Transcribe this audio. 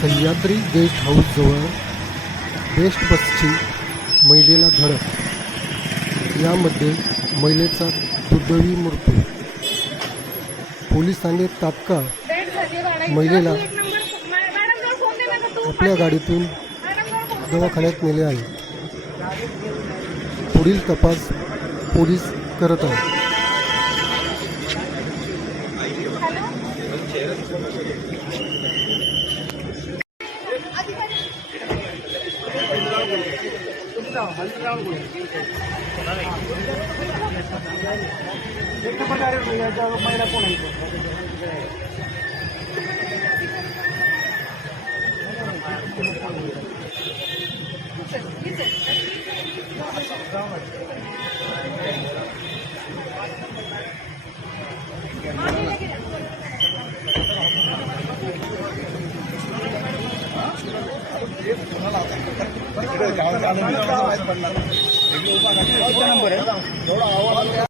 Sahyadri guest हाऊसजवळ best बसची महिलेला धडक. यामध्ये महिलेचा दुर्दैवी मृत्यू. पोलिसांनी तात्काळ महिलेला आपल्या गाडीतून दवाखान्यात नेले आहे. पुढील तपास पोलीस करत आहेत. एक महिना कोण तिकडे गावात आलं नाही, गावात माहीत पडणार. एवढं आव्हान